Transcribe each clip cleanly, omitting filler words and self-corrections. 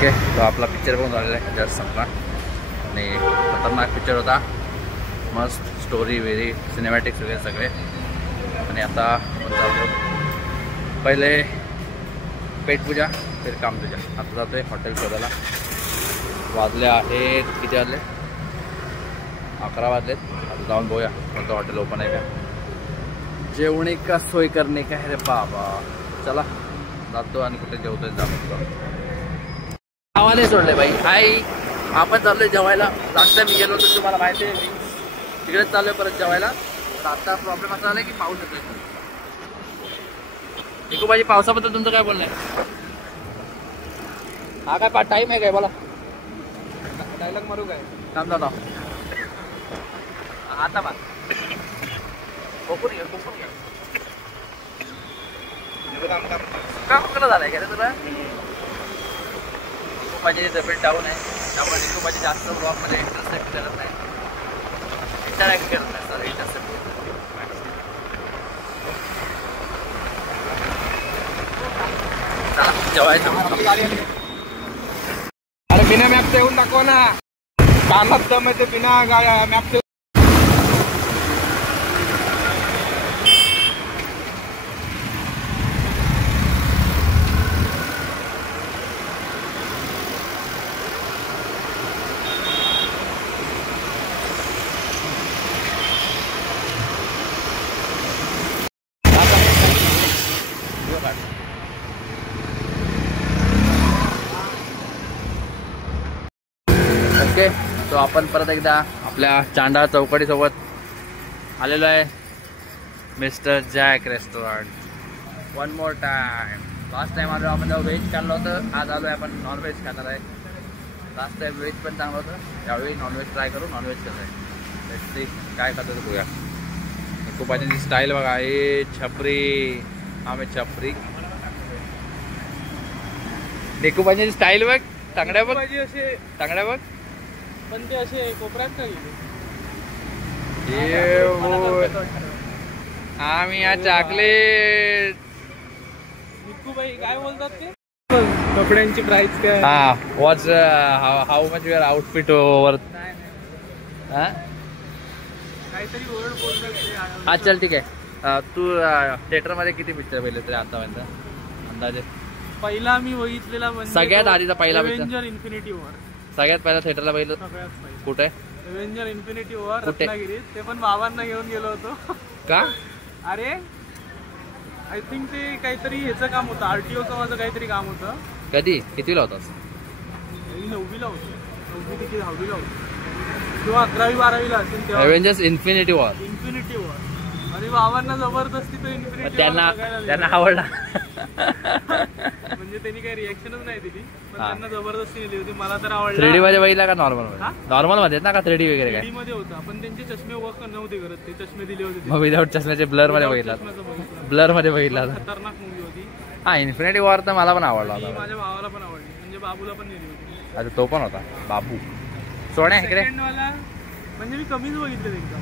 Okay, तो आपला picture पण झालेला आहे, जस्ट संपला आणि खतरनाक पिक्चर होता. मस्त स्टोरी वेरी सिनेमॅटिक्स वगैरे सगळे. आणि आता आपण चाललो पहिले पेटपूजा फिर काम तुझ्या. आता जातोय हॉटेल शोधायला. वाजले आहेत किती वाजले? 11 वाजलेत. आता जाऊन बघूया कोणतं हॉटेल ओपन आहे का. जेवणे का सोय करणे का रे बाबा. चला जातो आणि कुठे जेवतोय जातो. गावाने सोडले बाई. हाय, आपण चाललोय जेवायला. लास्ट टाइम मी गेलो होतो तुम्हाला माहिती आहे. मी तिकडेच चाललोय परत जेवायला. तर आता प्रॉब्लेम असा झाला की पाऊस येतोय. निकूबाजी, पावसाबद्दल तुमचं काय बोलणं आहे? हा काय टाइम आहे काय बोला. डायलॉग मारू काय? थांब जातो आता बा. कोकून घ्या कोकून घ्या. काम कसं झालंय का रे तुला? निकूबाजी तब्येत डाऊन आहे, त्यामुळे निकूबाजी जास्त ब्लॉगमध्ये इंटरेस्ट करत नाही. इंटरॅक्ट करत नाही सर. इंटरेस्ट जेवायचं. अरे बिना मॅपचं येऊन दाखवा ना. कानात दम आहे ते बिना मॅपचं. ओके, तो आपण परत एकदा आपल्या चांडा चौकडी सोबत आलेलो आहे. Mister jack restaurant. One more time. Last time आलो आपण व्हेज खाल्लं होतं. आज आलो आहे आपण नॉनव्हेज खाणार आहे. लास्ट टाइम व्हेज पण चांगलं होतं, त्यावेळी नॉनव्हेज ट्राय करू. नॉनव्हेज कसं आहे ते काय खातं ते बघूया. निकूबाजीची स्टाईल बघा. ए छपरी. आम्ही छपरी. निकूबाजीची स्टाईल बघ. तांगड्या बघ. असे तांगड्या बघ. पण ते असे कोपऱ्यात नाही. आम्ही या चॉकलेट. निकूबाई काय बोलतात ते? कपड्यांची प्राइस काय? हा, watch how much your outfit over. काहीतरी वर्ड बोलतात. हा चल ठीक आहे. तू थिएटरमध्ये किती पिक्चर पाहिले तरी आतापर्यंत अंदाजे? पहिला मी बघितलेला म्हणजे सगळ्यात आधीचा पहिला पिक्चर. एव्हेंजर infinity war. सगळ्यात पहिला थिएटरला पाहिलं कुठे? एव्हेंजर इन्फिनिटी वॉर कुठे? रत्नागिरीत. ते पण बाबांना घेऊन गेलो होतो. का? अरे आय थिंक ते काहीतरी ह्याचं काम होतं. RTOचं माझं काहीतरी काम होतं. कधी? कितीला होतास? मी 9वीला होतो. 9वी किती 10वीला होतो किंवा 11वी 12वीला असेल तेव्हा. Avengers infinity war. Infinity war. आणि बाबांना जबरदस्ती तो इन्फिनिटी त्यांना आवडला. म्हणजे त्यांनी काही रिएक्शनच नाही दिली, पण त्यांना जबरदस्ती दिली होती. मला तर आवडलं. 3D मध्ये बघितला का नॉर्मल मध्ये? नॉर्मल मध्ये ना का 3D वगैरे काय? 3D मध्ये होता, पण त्यांचे चष्मे वर्क नव्हते करत. ते चष्मे दिले होते. मग विदाउट चष्म्याचे ब्लर मध्ये बघितला. ब्लर मध्ये बघितला. खतरनाक मूवी होती. हा, इन्फिनिटी वॉर तर मला पण आवडला होता. माझ्या भावाला पण आवडली, म्हणजे बाबूला पण नेली होती. अरे तो पण होता बाबू. सोन्या इकडे. म्हणजे मी कमीच बघितलं एकदा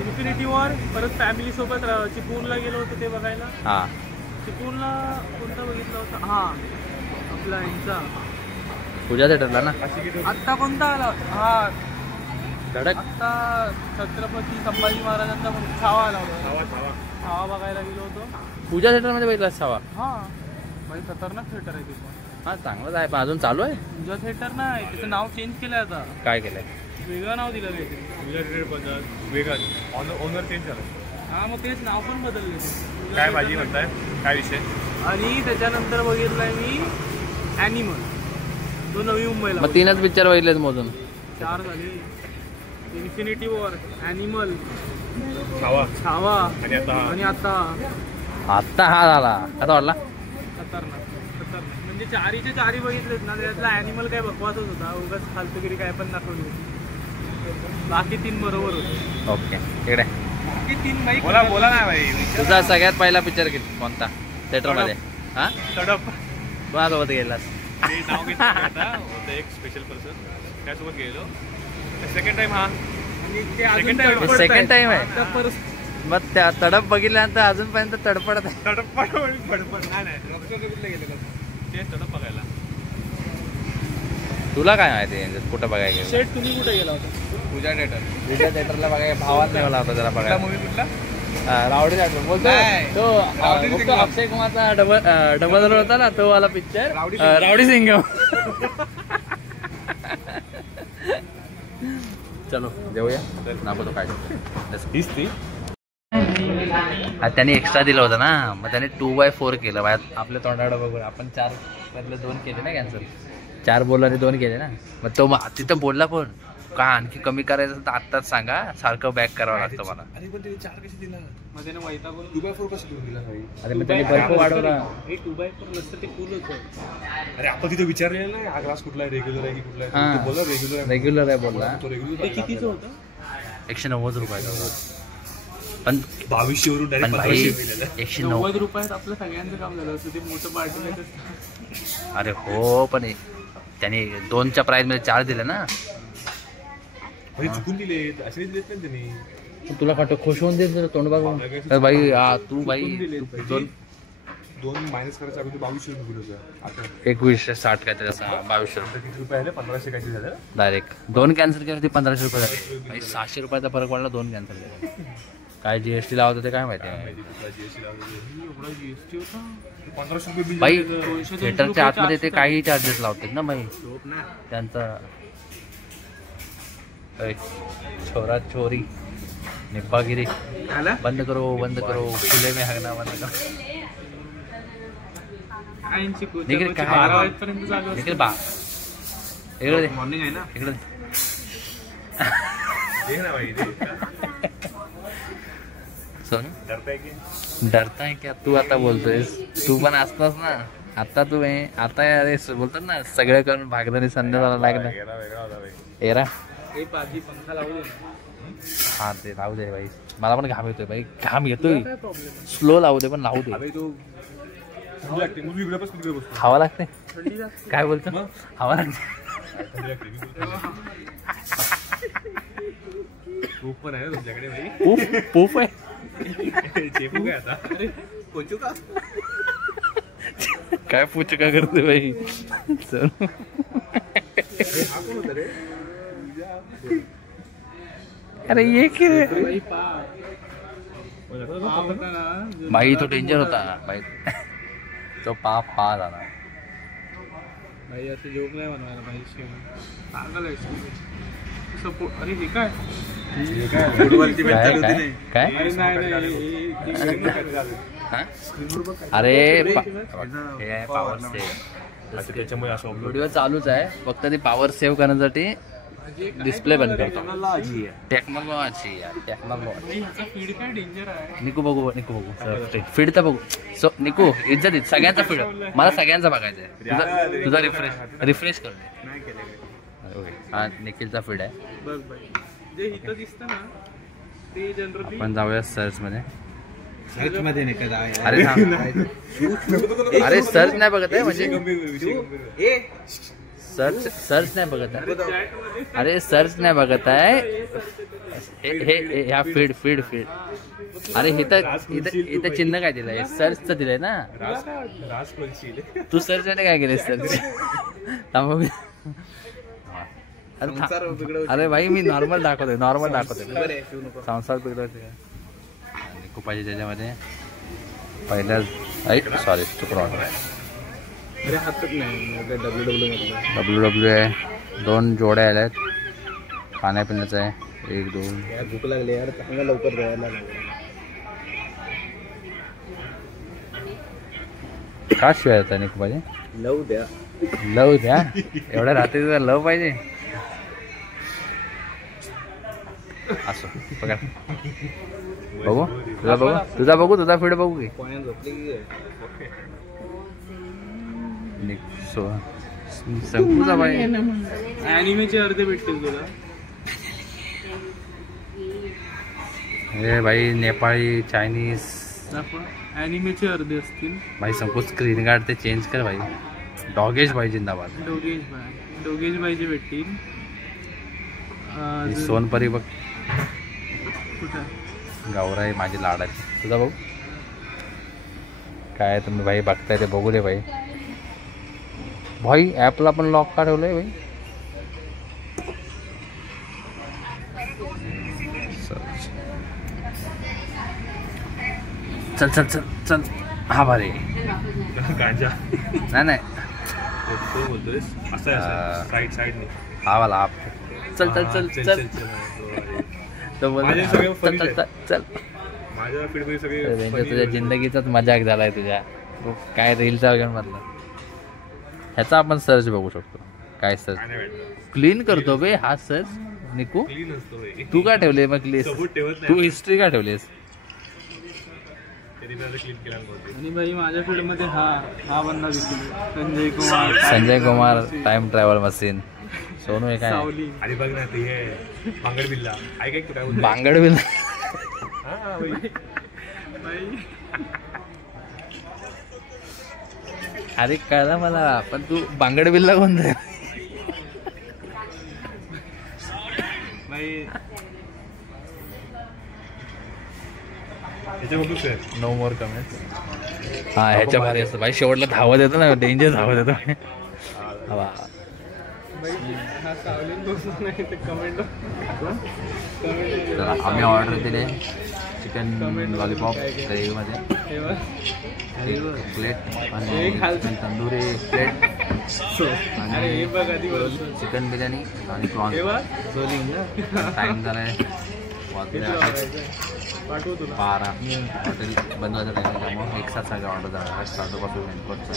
इन्फिनिटी वॉर. परत फॅमिली सोबत चिपळूणला गेलो होतो ते बघायला. हा, चिपळूणला कोणता बघितला होता? हा, आपला यांचा पूजा थिएटरला ना. आत्ता कोणता आला? हा, धडक. आत्ता छत्रपती संभाजी महाराजांचा पण छावा आला होता. छावा बघायला गेलो होतो. पूजा थिएटर मध्ये बघितला छावा? हा, म्हणजे खतरनाक थिएटर आहे ते पण. हा, चांगलंच आहे पण अजून चालू आहे. पूजा थिएटर नाही, त्याचं नाव चेंज केलंय आता. काय केलंय? वेगळं नाव दिलं काहीतरी. पूजा थिएटर बद्दल वेगळं ओनर चेंज झालं. हा, मग तेच नाव पण बदलले. काय भाजी म्हणताय? काय विषय? आणि त्याच्यानंतर बघितलाय मी ॲनिमल. तो नवी मुंबईला. मग 3च पिक्चर बघितलेत मोजून. 4 झाले. इन्फिनिटी वॉर, ॲनिमल, छावा आणि आता आता हा झाला. आता वाटला खतरनाक. म्हणजे 4चे 4 बघितलेत ना. त्यातला ॲनिमल काय बकवासच होता. उगाच फालतूगिरी काय पण दाखवली होती. बाकी 3 बरोबर होते. ओके, इकडे. बाकी 3 माहिती. बोला ना भाई. तुझा सगळ्यात पहिला पिक्चर कोणता थिएटर मध्ये? हा, तडप. कोणासोबत गेलास? ते नाव घेतलं आता होतं एक स्पेशल पर्सन, त्यासोबत गेलो. Second time. हा, सेकंड टाइम आहे. मग त्या तडप बघितल्यानंतर अजूनपर्यंत तडपडत आहे. तडपड नाही. कुठलं गेलं ते तडप बघायला. तुला काय माहिती आहे कुठं बघायला गेलं? शेट तुम्ही कुठे गेला होता? पूजा थिएटर. विजय थिएटरला बघायला भावात नेवला होता त्याला कुठला बघायला. मूवी कुठला? रावडी थिएटर बोलतो नाही. तो रावडी फक्त सिंगम. अक्षय कुमारचा डबल रोल होता ना तो वाला picture rowdy Singam. Rowdy Singam. चलो जेवूया ना बोलतो काय हीच ती. त्यांनी एक्स्ट्रा दिलं होतं ना मग त्याने 2x4 केलं बाहेर आपल्या तोंडाकडे बघून. आपण 4 मधले 2 केले ना कॅन्सल. 4 बोलला आणि 2 केले ना मग तो तिथं बोलला पण का आणखी कमी करायचं तर आत्ताच सांगा सारखं बॅक करावं लागतं मला. अरे पण तिने 4 कशी दिला? मग त्याने वैतागून 2x4 कसं देऊन दिला भाई? अरे मग त्यांनी बर्फ वाढवला. हे 2x4 नसतं ते फुल होतं. अरे आपण तिथे विचारलेलं नाही हा ग्लास कुठला आहे, रेग्युलर आहे की कुठला आहे? हा. तो बोलला रेग्युलर आहे. रेग्युलर आहे बोलला. तो रेग्युलर ते कितीचं होतं? 190 रुपयाचा होता. पण 2200 वरून पण डायरेक्ट भाई 1500 मिळालं. 190. 90 रुपयात आपलं सगळ्यांचं काम झालं असतं. ते मोठं पार्टी अरे हो पण त्याने 2च्या प्राइस मध्ये 4 दिले ना. भाई चुकून दिले असे दिलेत ना त्यांनी. तुला काटो खुश होऊन दे जरा तोंड बघून. तर भाई तू भाई दोन 2 मायनस करायचं अगोदर 2200 रुपये होतं. आता 2160 काय त्याचा 2200 रुपये किती रुपये आले? 1500 काहीतरी झालं. डायरेक्ट 2 कॅन्सल केले ते 1500 रुपये झाले. भाई 600 रुपयाचा फरक पडला 2 कॅन्सल केले. काय जीएसटी लावत होते काय माहिती आहे. GST लावलं. एवढा GST होता. 1500 रुपये बिल भाई झालं. 200 थिएटरच्या आतमध्ये ते काही चार्जेस लावतात ना भाई त्यांचा. छोरा छोरी निब्बागिरी बंद करो खुले में हगना बंद करो. निखिल काय 12 वाजेपर्यंत चालू निखिल बा इकडे दे मॉर्निंग आहे ना. इकडे दे. देख ना भाई देख. सोनू डरताय की? डरताय क्या तू आता बोलतोयस? तू पण असतास ना आता तू आता अरे बोलतात ना सगळं करून भागदारी संध्याला लागलं. वेगळा होता भाई. एरा हे पाजी पंखा लावू दे ना. हा ते लावू दे भाई मला पण घाम येतोय भाई घाम येतोय. काय प्रॉब्लेम? स्लो लावू दे पण लावू दे. अबे तो थंडी लागते. मुली इकडे बस तिकडे बसतो. हवा लागते थंडी जास्त. काय बोलतो हवा लागते. थंडी लागते. मी बोलतो. खूप पण आहे ना तुमच्याकडे भाई. पूफ पूफ आहे. चेपू काय आता? अरे पोचू का? काय पूछ का करते भाई. चल हा कोण होता रे? अरे ये की रे भाई पा होता ना जो भाई तो डेंजर होता भाई. तो पा झाला. भाई असं जोक नाही बनवायला पाहिजे. चांगलं आहे सपोर्ट. अरे हे काय? फुटबॉलची मॅच काय चालू होती काय नाही. काय अरे नाही हा? अरे हे आहे पॉवर सेव्ह. अच्छा त्याच्यामुळे असं व्हिडिओ चालूच आहे फक्त ती पॉवर सेव्ह करण्यासाठी डिस्प्ले बंद करतो. टेक्नॉलॉजी यार टेक्नॉलॉजी. ह्याचा फीड काय डेंजर आहे. निकू बघू फीड तर बघू. सो निकू इज्जत सगळ्यांचा फीड मला सगळ्यांचा बघायचा आहे. तुझा रिफ्रेश कर दे. नाही केलं. हा निखिलचा फीड आहे. बघ भाई जे इथं दिसतं ना ते जनरली आपण जाऊया सर्च मध्ये. सर्च मध्ये नाही का? अरे अरे सर्च नाही बघत आहे म्हणजे सर्च नाही बघत आहे. अरे सर्च नाही बघत आहे. हे ह्या फीड फीड फीड. अरे इथं चिन्ह काय दिलंय सर्चचं दिलंय ना. राज कोलशील. तू सर्च मध्ये काय केलंय सर्च. अरे भाई मी नॉर्मल दाखवतोय संसार बिघडवते. खूप पाहिजे त्याच्यामध्ये पहिल्या सॉरी चुकून अरे हातात नाही WWE आहे. 2 जोड्या आल्या आहेत. खाण्यापिण्याचं आहे 1 2. भूक लागली यार चांगला लवकर जायला का शिवाय येतात नाही पाहिजे. लव द्या. लव द्या एवढ्या रात्री लव पाहिजे. असो बघा बघू तुझा फीड बघू की. संपूचा भाई ॲनिमेचे अर्धे भेटतील तुला. हे भाई नेपाळी चायनीज ॲनिमेचे अर्धे असतील. भाई संपूच स्क्रीन गार्ड ते चेंज कर भाई. डॉगेश भाई जिंदाबाद. डोगेश भाईचे भेटतील. सोनपरी बघ कुठं गावराई माझी लाडाची. तुझा भाऊ काय तुम्ही भाई बघताय ते बघू दे भाई. भाई ॲपला पण लॉक का ठेवलंय भाई. चल चल चल चल. हा भारी. गांजा नाही तो बोलतोय असं साईड साईडने. हा वाला हा. चल चल चल चल. तो माझे सगळे चल चल चल चल. माझ्या फीडमध्ये सगळे तुझ्या जिंदगीचाच मजाक झालाय तुझ्या. काय रीलचा वगैरे मधला ह्याचा आपण सर्च बघू शकतो. काय सर्च क्लीन करतो बे हा सर्च निकू. क्लीन असतो भाई. तू का ठेवले मग लिस्ट. सबूत ठेवत तू नाही. हिस्ट्री का ठेवलीस. त्यांनी मला क्लीन केला नव्हते. आणि भाई माझ्या फील्डमध्ये हा बंदा दिसतो Sanjay Kumar time travel machine. Sonu हे काय सावली. आणि बघ ना ते हे बांगड बिल्ला ऐक तू काय बोलतोय. बांगड बिल. हा भाई. अरे कळलं मला पण तू बांगड बिल्ला कोण आहे. भाई त्याच्या बघू सर. नो मोर कमेंट. हा ह्याच्या भारी असतं भाई. शेवटला धावत येतो ना डेंजर धावत येतो. हवा हा सावली बसत नाही ते कमेंट. तर आम्ही ऑर्डर दिले चिकन लॉलीपॉप ग्रेव्हीमध्ये प्लेट आणि चिकन तंदुरी प्लेट आणि चिकन बिर्याणी आणि प्रॉन्स. टाईम झालाय पाठवतो तुला. 12. हॉटेल बंद व्हायचं टाईम त्यामुळे एक साथ सगळं ऑर्डर झाला आहे. स्टार्टपासून मेनकोटचं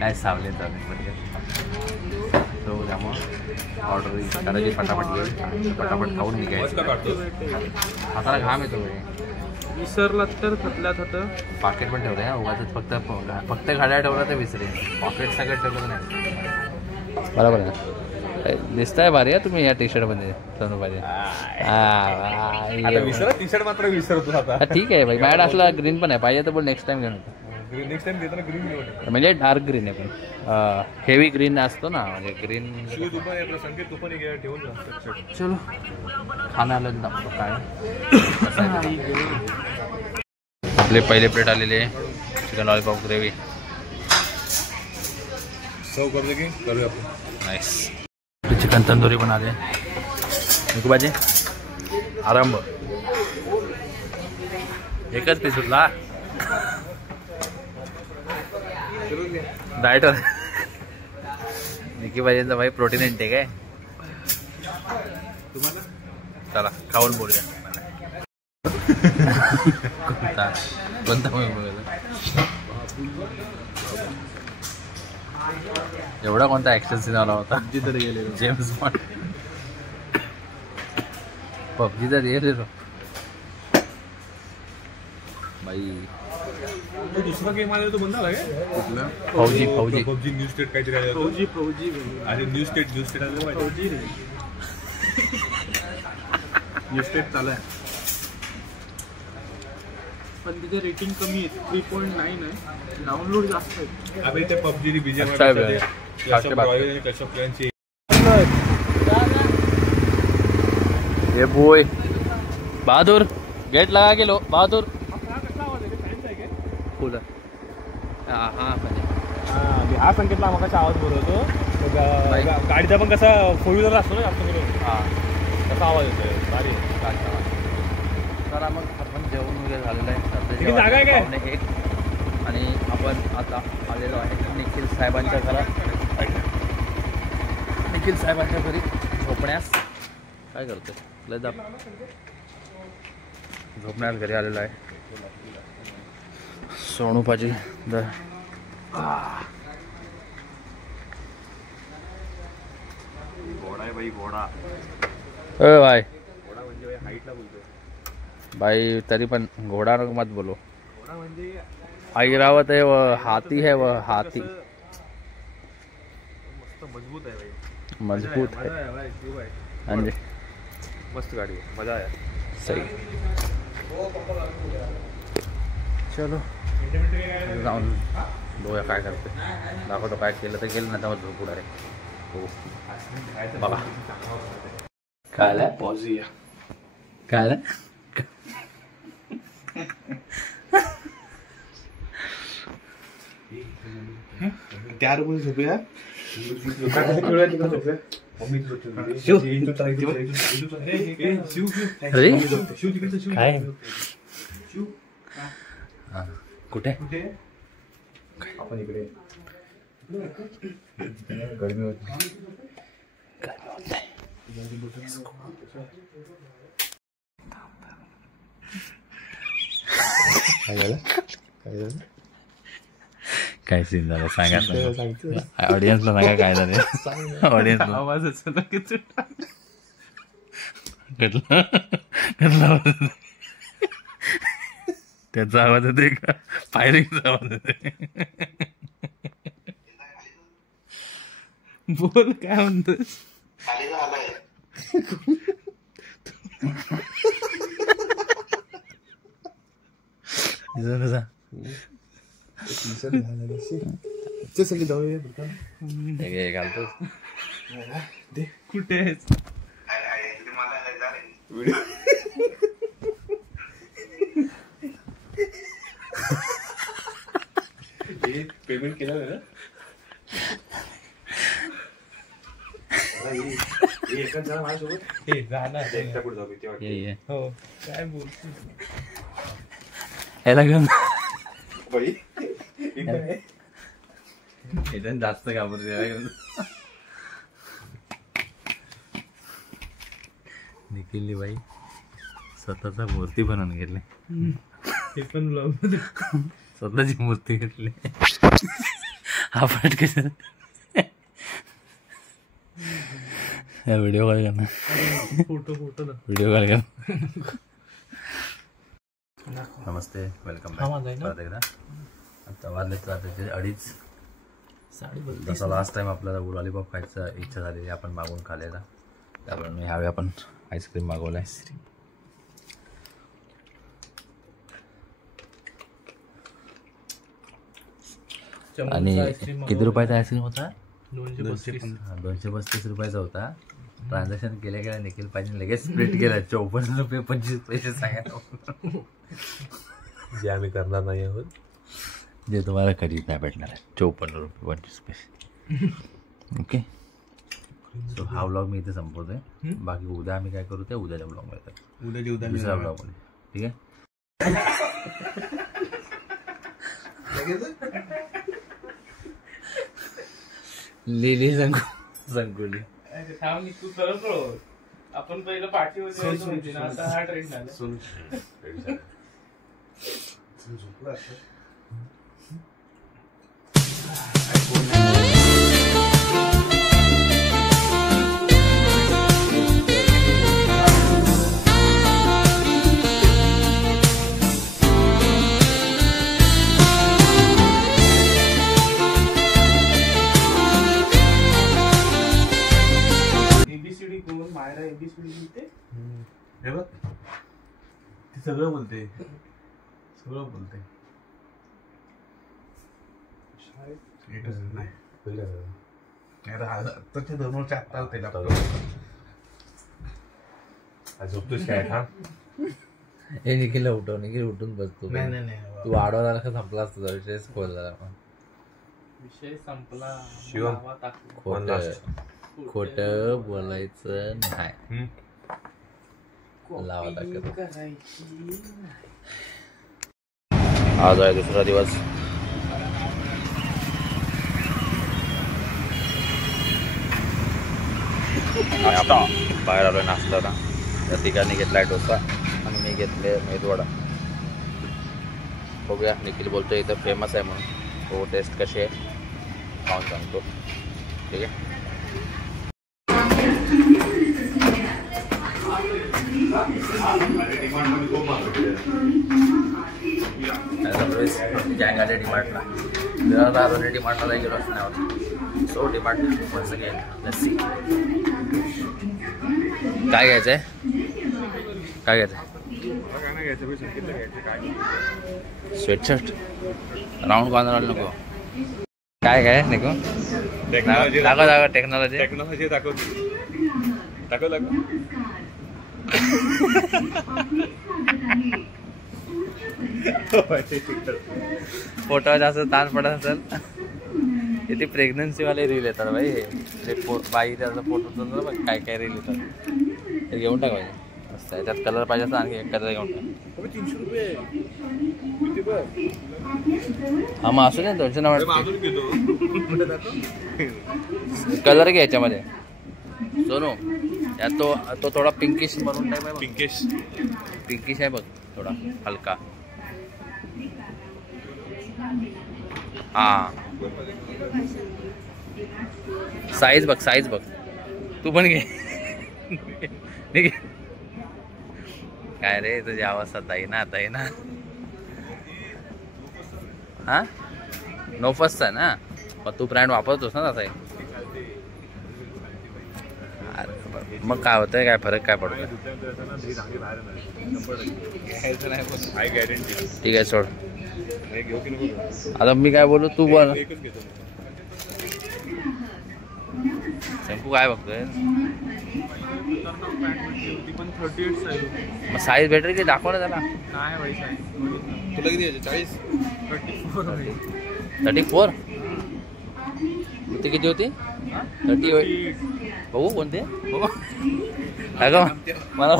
काय सावले चालेल तो त्यामुळं ऑर्डर करायची पटापट येईल. पटापट खाऊन निघायचं. हाताला घाम येतो म्हणजे. विसरला तर थकल्यात होतं. पाकिट पण ठेवलं आहे उगाच. फक्त गाड्या ठेवला तर विसरेन. पॉकेट सगळं ठेवलं नाही. बरोबर आहे ना. दिसताय भारी आहे तुम्ही या टी शर्ट मध्ये. सोनू भारी. टी शर्ट मात्र विसरतो आता. ठीक आहे भाई. मॅड असला ग्रीन पण आहे पाहिजे तर बोल नेक्स्ट टाइम घेऊन. नेक्स्ट टाइम देताना ग्रीन घेऊन. म्हणजे डार्क ग्रीन आहे पण हेवी ग्रीन असतो ना म्हणजे ग्रीन. शूज तू पण आपला संकेत तू पण ठेवून जा. चलो खाना आलं दाखवतो काय. आपले पहिले प्लेट आलेले चिकन लॉलीपॉप ग्रेव्ही. सर्व करतो की करूया आपण. नाईस. चिकन तंदुरी पण आले. निकू भाजी आरंभ. एकच पीस उरला. डाएट निकी भाजींचा भाई प्रोटीन इंटेक आहे. तुम्हाला चला खाऊन बोलूया. कोणता एवढा कोणता ऍक्शन सीन आला होता. James bond. पबजी तर रिअल हिरो बाई. दुसरा गेम आला तो बंद झाला काय. कुठला. फौजी पबजी न्यू स्टेट काहीतरी आलं. फौजी अरे न्यू स्टेट आलं फौजी रे. न्यू स्टेट चालू आहे. पण तिथे रेटिंग कमी आहे. 3.9 आहे. डाउनलोड जास्त आहे. अबे ते पबजी बीजे ये बोय बहादुर गेट लगा के लो. बहादुर कूलर. हा संकेतला मग आवाज बोलवतो. गाडीचा पण कसा 4 व्हीलर असतो ना जास्त करून. कसा आवाज येतोय भारी. तर मग आपण जेवण वगैरे झालेलं आहे. जागा आहे काय. 1 आणि आपण आता आलेलो आहे निखिल साहेबांच्या घरात. निखिल साहेबांच्या घरी झोपण्यास. काय करतोय लय दाब. झोपण्यास घरी आलेलो आहे. सोनू पाजी घोडा आहे भाई. घोडा भाई. घोडा म्हणजे हाईटला बोलतोय भाई. तरी पण घोडा मत बोलो. घोडा म्हणजे ऐरावत है वो हाथी है वो हाथी. मस्त मजबूत आहे भाई. मजबूत है. हाँ जी मस्त गाडी आहे. मजा आहे. सही. चलो जाऊन बघूया काय करते. दाखवतो काय केलं तर केलं. नाही तर झोप उडा रे. हो बघा काय आलं. पॉझी काय आलं. त्या रूम झोपूया. काय कुठे आपण इकडे गरमी होती. काय झालं काय सीन झालं सांगा. ऑडियन्सला सांगा काय झालं. ऑडियन्सला आवाजच त्याचा आवाज येते का फायरिंगचा आवाज येते. बोल काय म्हणतोस. घालतो कुठे आहेस. पेमेंट केलं ना. एकच जण माझ्यासोबत हे जाणार एकटा पुढे जाऊ भीती वाटते. हो काय बोलतो. याला घेऊन बाई जास्त घाबरते. निखिलली बाई स्वतःचा मूर्ती बनवून घेतली. ते पण ब्लॉग मध्ये स्वतःची मूर्ती घेतली. हा पाठ कशा व्हिडिओ कॉल करणार. फोटो व्हिडिओ कॉल कर. नमस्ते वेलकम बॅक परत एकदा. आता वाजलेत रात्रीचे 2:30. जसा लास्ट टाइम आपल्याला लॉलीपॉप खायचा इच्छा झालेली आपण मागून खाल्लेला त्याप्रमाणे ह्यावेळी आपण आईस्क्रीम मागवला आहे. आणि किती रुपयाचा आईस्क्रीम होता. 235 रुपयाचा होता. ट्रान्झॅक्शन केल्या गेल्या निखिल पाहिजे लगेच स्प्लिट केला. 54 रुपये 25 पैसे सांगा. जे आम्ही करणार नाही आहोत जे तुम्हाला कधीच नाही भेटणार आहे. 54 रुपये 25 पैसे. ओके सो हा व्लॉग मी इथे संपवतोय. बाकी उद्या आम्ही काय करू ते उद्याच्या ब्लॉगमध्ये दुसऱ्या ब्लॉगमध्ये. ठीक आहे. लिली संकुली तू खरंच आपण पहिलं पाठीवर आता हा ट्रेंड झाला. ABCD कोण मायरा ABCD लिहिते. हे बघ ती सगळं बोलते. झोपतोस काय थांब. हे निखिल उठव. निखिल उठून बसतो. तू वाढवला का संपला असतो. विषय खोलला. विषय संपला. शिवम. खोट बोलायचं नाही. लावा आज आहे दुसरा दिवस. नाश्ता बाहेर आलोय नाश्त्याला. त्या ठिकाणी घेतलाय डोसा आणि मी घेतले मेदूवडा. बघूया निखिल बोलतोय इथं फेमस आहे म्हणून. हो टेस्ट कशी आहे खाऊन सांगतो. ठीक आहे. गँग आले डिमार्टला. डिमार्टला गेलो असणार. So DMart once again let's see. काय घ्यायचंय. स्वेटशर्ट राऊंड बांधायला नको. काय नको. दाखव टेक्नॉलॉजी दाखव. फोटो जास्त ताण पडत असेल. किती प्रेग्नन्सीवाले रील येतात भाई. बाई त्याचा फोटो काय रील येतात. ते घेऊन टाकायचे. मस्त आहे. त्यात कलर पाहिजे तर आणखी एक कलर घेऊन टाक. 300 रुपये. हा मग असू दे 290. कलर घे याच्यामध्ये सोनू. यात तो थोडा पिंकिश मरून टाईप आहे. पिंकिश आहे बघ थोडा हलका. हा साईज बघ तू पण घे. काय रे तुझी अवस्था ताई ना हा नोफसचा ना. मग तू ब्रँड वापरतोस ना तसा. मग काय होतंय काय फरक काय पडतोय. ठीक आहे सोड. आता मी काय बोलू तू बोल. शंकू काय बघतोय. मग साईज भेटेल की दाखव ना त्याला. तुला किती यायचे 40? 34. ती किती होती 30. बघू कोणते अगं मला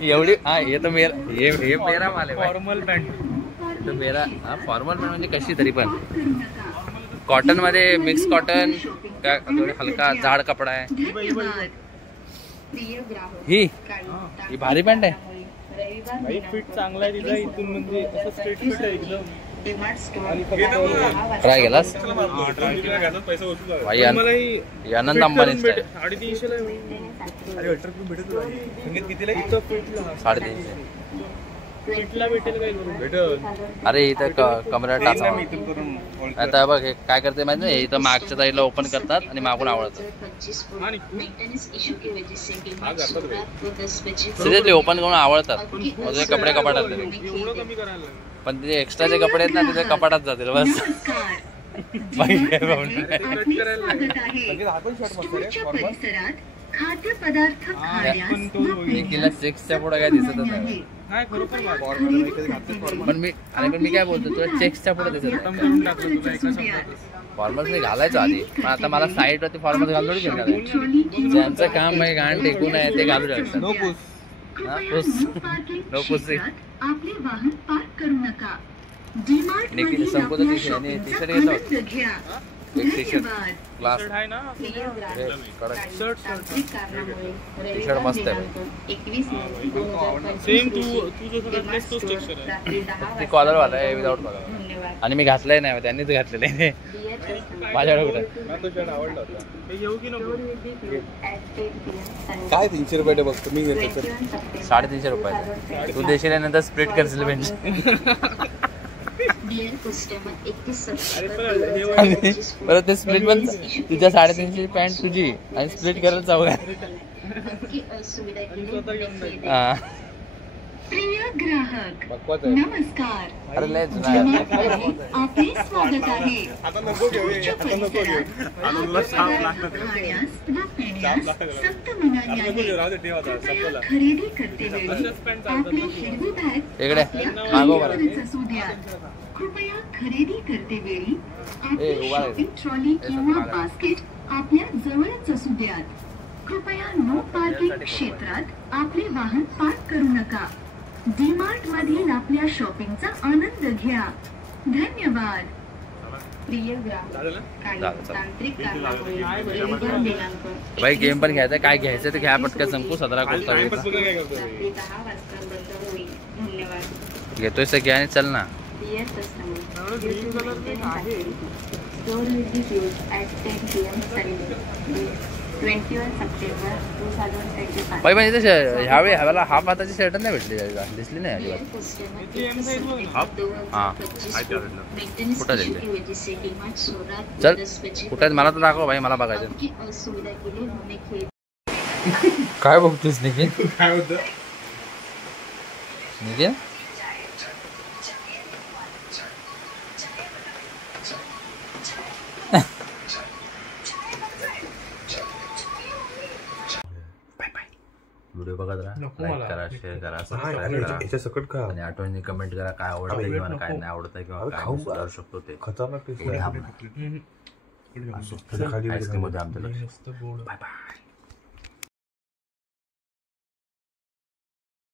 एवढी. हा हे तर मेरा माल आहे. फॉर्मल पॅन्ट तो मेरा. हा फॉर्मल पॅन्ट म्हणजे कशी तरी पण कॉटन मध्ये मिक्स कॉटन काय हलका जाड कपडा आहे. ही भारी पॅन्ट आहे. फिट चांगला आहे तिला. इथून म्हणजे असं स्ट्रेट फिट आहे एकदम. ट्राय केलास आनंद अंबानी 350. फिटला भेटेल काय करू. अरे इथं कमरा टाचा. आता बघ हे काय करते माहिती नाही. इथं मागच्या साईडला ओपन करतात आणि मागून आवडतात. सिरियसली ओपन करून आवडतात. म्हणजे कपडे कपाटात पण ते एक्स्ट्राचे कपडे आहेत ना तिथे कपाटात जातील बस. तिला चेक्सच्या पुढे काय दिसतच नाही. पण मी काय बोलतो तुला चेक्सच्या पुढे दिसत. फॉर्मल्स मी घालायचो आधी पण आता मला साईड वरती फॉर्मल्स घालून घेणार. ज्यांचं काम आहे घाण टेकून आहे ते घालू शकतात. आपले वाहन पार्क करू नका. संपूर्ण टी शर्ट घेतो. एक T shirt class T shirt मस्त आहे. सेम तू ती कॉलरवाला आहे विदाउट कॉलर. आणि मी घातलंय नाही त्यांनीच घातलेलं आहे माझ्याकडे कुठे. काय 300 रुपये बघतो मी घेतो. 350 रुपये तू देशील नंतर स्प्लिट करशील बेंच. बरं ते स्प्लिट पण तुझ्या 350 पॅन्ट तुझी आणि स्प्लिट करायला चौघा. प्रिय ग्राहक नमस्कार. अरे लय आपले स्वागत आहे. सक्त मनाने खरेदी करते वेळी आपली हिरवी बॅग इकडे मागो बरं. असू द्या. कृपया खरेदी करते वेळी आपली उभा राहा. शॉपिंग ट्रॉली किंवा बास्केट आपल्या जवळच असू द्यात. कृपया नो पार्किंग क्षेत्रात आपले वाहन पार्क करू नका. डीमार्ट मधील आपल्या शॉपिंगचा आनंद घ्या. धन्यवाद. प्रिय ग्राहक काही तांत्रिक कारणामुळे दिनांक भाई गेम पण घ्यायचा. काय घ्यायचं ते घ्या पटकन. संकू 17 कोणता रात्री 10 वाजता बंद होईल. धन्यवाद. घेतोय सगळ्या आणि चल ना. Dear customer, your store will be closed at 10 PM Sunday, 21 September 2025. भाई पण इथे ह्यावेळी ह्याला हाफ हाताची शर्ट नाही भेटली दिसली नाही अजिबात. हां कुठं दिली चल कुठं मला तर दाखव भाई मला बघायचं. काय बघतोस निखिल. काय होतं निखिल व्हिडिओ बघत राहा. लाईक करा, शेअर करा, सबस्क्राईब करा आणि आठवणी कमेंट करा काय आवडतं किंवा काय नाही आवडतं किंवा काय सुधारू शकतो ते. खतरनाक आईस्क्रीम मध्ये आमचं लक्ष. Bye bye.